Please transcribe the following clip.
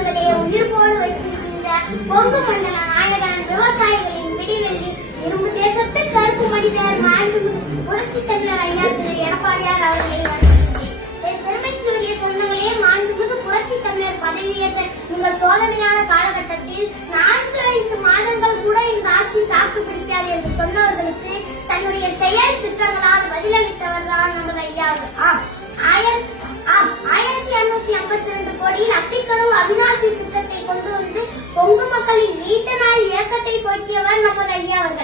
உள்ளங்களே உயிர் போல வைத்திருக்கின்ற கொங்கு மண்டல நாயகன் விவசாயிகளின் விடிவெள்ளி இரும்பு தேசத்து கருப்பு மனிதர் மாண்புமிகு புரட்சி தலைவர் ஐயா திரு எடப்பாடியார் அவர்களை வரவேற்கிறேன். என் பெருமைக்குரிய சொந்தங்களே, மாண்புமிகு புரட்சி தலைவர் பதவியேற்ற இந்த சோதனையான காலகட்டத்தில் 4-5 மாதங்கள் கூட இந்த ஆட்சி தாக்கு பிடிக்காது என்று சொன்னவர்களுக்கு தன்னுடைய செயல் திட்டங்களால் பதிலளித்தவர் தான் நமது ஐயா. 1252 கோடியில் அத்திக்கடவு அவிநாசி திட்டத்தை கொண்டு வந்து கொங்கு மக்களின் நீண்ட நாள் இயக்கத்தை போக்கியவர் நமது ஐயா அவர்கள்.